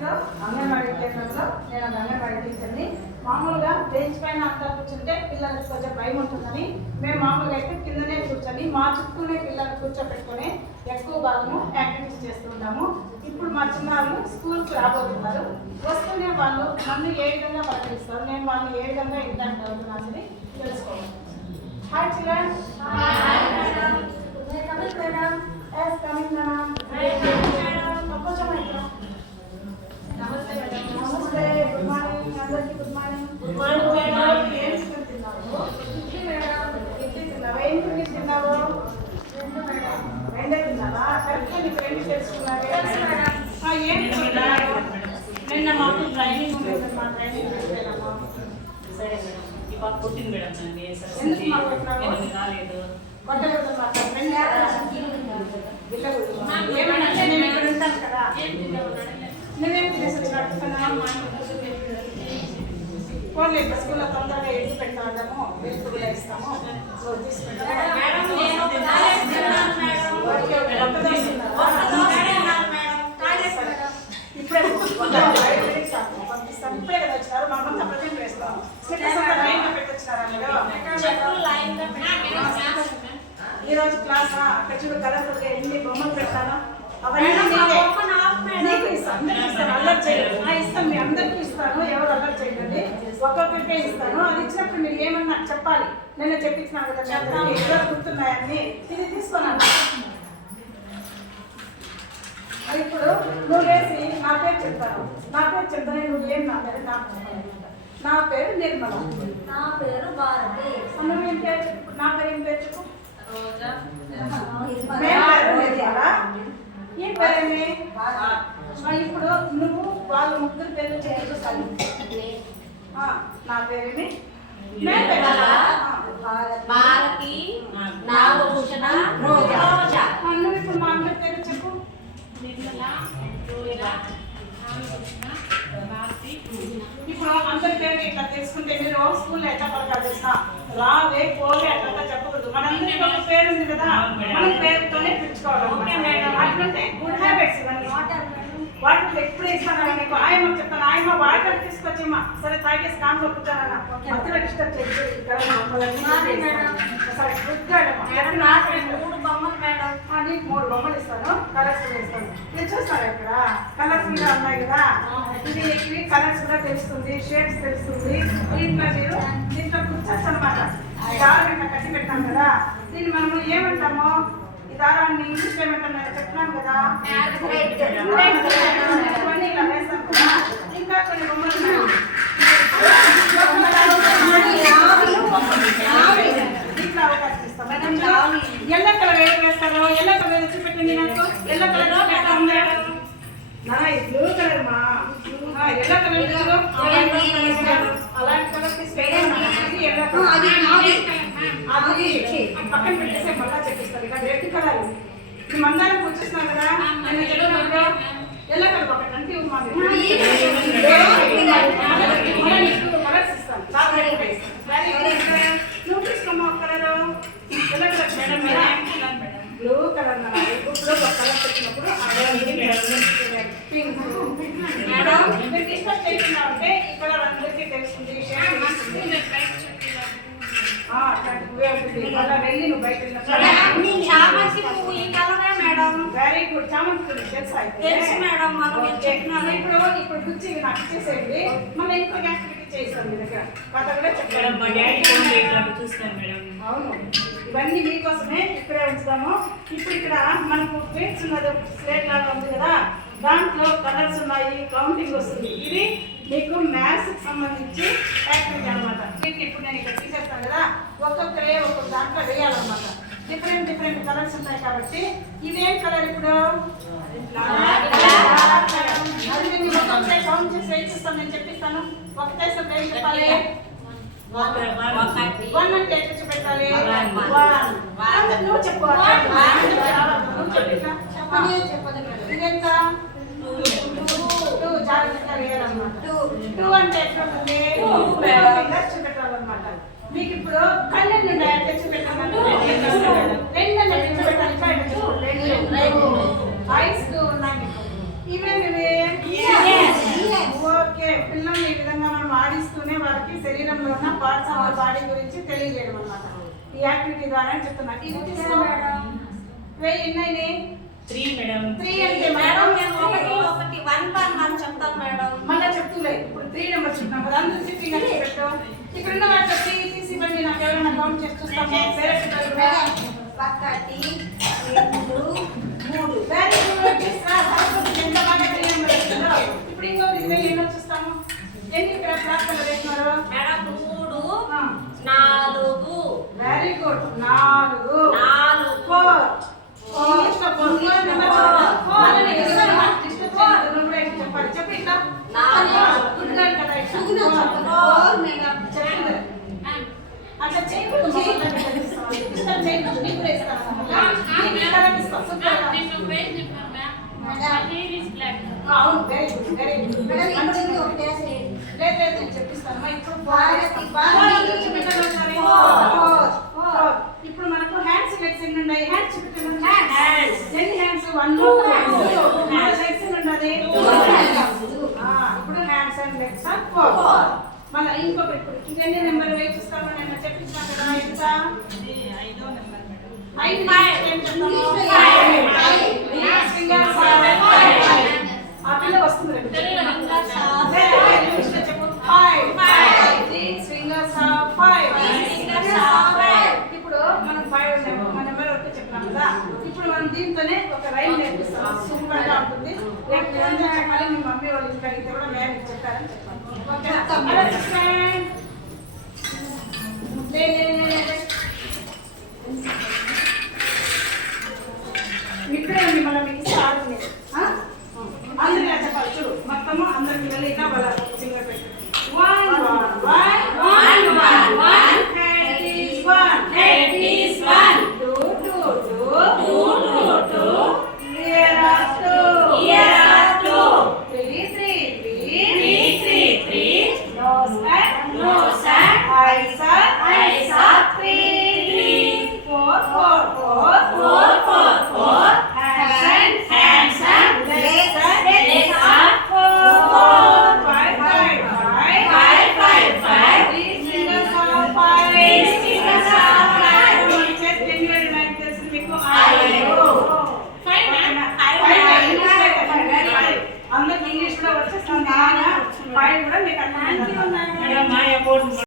కాలేజీలో అంగన్వాడీ కేంద్రంలో నేను అంగన్వాడీ టీచర్ని. మామూలుగా బెంచ్ పైన అంతా కూర్చుంటే పిల్లలకి కొంచెం భయం ఉంటుందని మేము మామూలుగా అయితే కిందనే కూర్చొని మా చుట్టూనే పిల్లలు కూర్చోబెట్టుకొని ఎక్కువ భాగము యాక్టివిటీస్ చేస్తుంటాము. ఇప్పుడు మా చిన్నారులు స్కూల్కి రాబోతున్నారు. వస్తూనే వాళ్ళు నన్ను ఏ విధంగా పలకరిస్తారు, నేను వాళ్ళు ఏ విధంగా ఇంటరాక్ట్ అవుతున్నానని తెలుసుకోవాలి. Hi children. Yes, coming madam. నమస్తే మేడం. నమస్తే. గుడ్ మార్నింగ్ అందరికీ. Good morning. Good morning madam. ఏం తిన్నావు? ఇడ్లీ మేడం. ఇడ్లీ తిన్నావా? ఏం తిన్నావు? రెండు మేడం. రెండే తిన్నావా? కరెక్ట్గా నీకు రెండు తెలుసుకున్నావే ఏం తిన్నావు? నిన్న మాకు ట్రైనింగ్ ఉంది. మా ట్రైనింగ్ వెళ్ళాము. సరే మేడం. ఇవాళ పుట్టింది మేడం. ఎందుకు మాకు రాలేదు? కొట్టగొట్టు ఏమన్నా నేను ఇక్కడ ఉంటాను కదా. నువ్వేం తినేసి వచ్చినట్టు పోలే స్కూల్లో తొందరగా ఎగ్గు పెడతాము, వెళ్తూ కూడా ఇస్తాము. ఇప్పుడే పంపిస్తాను. ఇప్పుడే కదా వచ్చినారు, మనమంతా ప్రజెంట్ వేస్తాం. ఈ రోజు క్లాస్ అక్కడ చూడు కలర్ఫుల్గా ఎన్ని బొమ్మలు పెట్టాను. అవన్నీ నీకు ఇస్తాను. అల్లరి చేయండి. ఇస్తాను, మీ అందరికీ ఇస్తాను. ఎవరు అల్లరి చేయండి, ఒక్కొక్కరికే ఇస్తాను. అది ఇచ్చినప్పుడు మీరు ఏమన్నా చెప్పాలి. నేను చెప్పించినాను కదా, ఎవరు గుర్తున్నాయని. ఇది తీసుకున్నాను. ఇప్పుడు నువ్వు వేసి నా పేరు చెప్తాను. నా పేరు చెప్తాను. నువ్వు ఏం నా పేరు? నా పేరు నిర్మల. నా పేరు భారతి. నువ్వు ఏం పేరు చెప్పు? నా పేరు ఏం పేరు చెప్పు? ఏం పేరేమి? ఇప్పుడు నువ్వు వాళ్ళ ముగ్గురు పేర్లు చేయాలి. నా పేరేమి? భారతి, నాగభూషణ, రోజా. నువ్వు ఇప్పుడు మా అందరి పేరు చెప్పు. ఇప్పుడు అందరి పేరు ఇట్లా తెలుసుకుంటే మీరు స్కూల్లో ఎట్లా పలకాలి తెలుసా? రావే పోవే అట్లా చెప్పకూడదు. మనందరికీ ఒక పేరు ఉంది కదా, మనం పేరుతోనే పిలుచుకోవాలి. అట్లంటే గుడ్ హ్యాబిట్స్ ఇవన్నీ. వాటర్ ఎప్పుడు ఇస్తాను నీకు? ఆయమ్మ చెప్తాను. ఆయమ్మ వాటర్ తీసుకొచ్చేమ్మా. సరే తాగేసి కాంలో కూర్చోనన్నా మధ్యలో డిస్టర్బ్ చేసి మూడు బొమ్మలు మేడం. నీకు 3 బొమ్మలు ఇస్తాను. కలర్స్ కూడా ఇస్తాను. నేను చూస్తాను ఇక్కడ కలర్ఫుల్ గా ఉన్నాయి కదా. ఇవి కలర్స్ కూడా తెలుస్తుంది, షేప్స్ తెలుస్తుంది. దీంట్లో మీరు దీంట్లో కూర్చోచ్చు అనమాట. దారం ఇట్లా కట్టి పెట్టాం కదా, దీన్ని మనము ఏమంటాము? ఈ దారాన్ని ఇంగ్లీష్ ఏమంటాం? నేను చెప్తున్నాను కదా, ఇవన్నీ ఇలా వేస్తాం కదా. ఇంకా కొన్ని బొమ్మలు ఉన్నాయి. దీంట్లో అవకాశం ఇస్తాం. ఎల్లో కలర్ ఏం వేస్తారు? ఎల్లో కలర్ వచ్చి పెట్టండి నాకు. ఎల్లో కలర్ బ్లూ కలర్ మా ఎల్లో కలర్ అలాంటి కలర్ తీసుకెళ్ళి అది పక్కన పెట్టేసే మళ్ళా చెప్పిస్తారు. ఇక రెడ్ కలర్ ఈ మందారం కూర్చున్నాం కదా, నేను చెప్పినప్పుడు ఎల్లో కలర్ ఒకటి అంటే కలర్స్ ఇస్తాను. నువ్వు తీసుకోమా ఒక colour. Yellow colour madam, blue colour ఇప్పుడు ఒక కలర్ పెట్టినప్పుడు పింక్ మేడం. మీకు ఇష్టం చేస్తున్నామంటే ఈ కలర్ అందరికీ తెలుస్తుంది. వెళ్ళి నువ్వు బయట వెరీ గుడ్. చామంతి పువ్వు తెలుసు మేడం. ఇప్పుడు గుచ్చి నాకు ఇచ్చేసేయండి. మళ్ళీ ఇంకొక యాక్టివిటీ చేస్తాను మీ దగ్గర. కథ కూడా చెప్పాను. అవును, ఇవన్నీ మీకోసమే ఇక్కడే ఉంచుతాము. ఇప్పుడు ఇక్కడ మనకు ప్లేట్స్ ఉన్నది, ప్లేట్ లాగా ఉంది కదా, దాంట్లో కలర్స్ ఉన్నాయి, కౌంటింగ్ వస్తుంది. ఇది మీకు మ్యాథ్స్కి సంబంధించి యాక్టివిటీ అనమాట. ఇప్పుడు నేను ఇక్కడ తీసేస్తాను కదా, ఒక్కొక్కరే ఒక్కొక్క దాంట్లో వేయాలన్నమాట. డిఫరెంట్ కలర్స్ ఉంటాయి కాబట్టి ఇదేం కలర్? ఇప్పుడు ఒక్కొక్కరే కౌంట్ చేసి వేసిస్తాను. నేను చెప్పిస్తాను. ఒకటే సార్ ఏం చెప్పాలి? 1 అంటే ఎట్లా పెట్టాలి? 1 నువ్వు చెప్పు. ఇదెంత? 2 జాగ్రత్తగా వేయాలన్నమాట. 2 అంటే ఎట్లా ఉంటుంది? చూపెట్టాలన్నమాట. మీకు ఇప్పుడు కళ్ళెన్ని ఉన్నాయి అంటే చూపెట్టాలంటే 2 అంటే చూపెట్టాలి. ఐస్ ఉన్నాయి మీకు. ఇవేమి బాడీ గురించి తెలియజేయడం అన్నమాట. ఈ యాక్టివిటీ ద్వారా చెప్తున్నా. ఇది తీసుకో మేడం. వెయ్యి ఎన్నైనా 3 మేడం. 3 అంటే మేడం మేము ఒకటి 1 by 1 చెప్తాం మేడం. మళ్ళీ చెప్తులే. ఇప్పుడు 3 నెంబర్ చెప్తున్నాం కదా, అందరూ సిట్టింగ్ అని పెట్టు. ఇక్కడ ఉన్న వాళ్ళు తీసి బండి నాకు ఎవరైనా కౌంట్ చేసి చూస్తాము. వేరే పిల్లలు మేడం 1 2 3. Very good. సరస్వతి ఎంత బాగా తెలియజేస్తుందో. ఇప్పుడు ఇంకొకటి 20 ఎన్నో చూస్తాము. ఎన్ని ఇక్కడ క్లాస్ లో వేసినారు మేడం 3 4. Very good. 4 4 ఇంగ్లీష్ లో 4 నెంబర్ చెప్పాలి. అని ఎగ్జామ్ డిస్టర్బ్ చేయొద్దు. నువ్వు కూడా చెప్పాలి. చెప్పు ఇట్లా 4 గుడ్ గర్ల్ కదా. ఇట్లా 4 మేడం చెప్పండి. అట్లా చేయకూడదు. డిస్టర్బ్ చేయకూడదు. నీకు కూడా ఇస్తాను. నీకు కూడా ఇస్తాను. సూపర్. అవును వెరీ గుడ్ వెరీ గుడ్. లేదు చెప్పిస్తాను. ఇప్పుడు ఇప్పుడు మనకు హ్యాండ్స్ లెగ్స్ ఎన్ని ఉన్నాయి? హ్యాండ్స్ చూపించండి. ఎన్ని హ్యాండ్స్? 1 2 లెగ్స్ ఎన్ని ఉన్నది? ఇప్పుడు హ్యాండ్స్ అండ్ లెగ్స్ 4. మళ్ళీ ఇంకొకటి ఇప్పుడు ఇంకెన్ని నెంబర్ వేసి చూస్తాము? నేను చెప్పించాను కదా. ఎంత? 5వ నెంబర్ మేడం. 5 ఏం చెప్తాము? 5 ఆ పిల్ల వస్తుంది. ఇప్పుడు మనం 5 నెంబర్ వరకు చెప్పినాం కదా. ఇప్పుడు మనం దీంతోనే ఒక రైమ్ నేర్పిస్తాం. సూపర్ గా ఉంటుంది. రేపు నిరంజన్ చెప్పాలి. మీ మమ్మీ వాళ్ళు ఇంటికి అడిగితే కూడా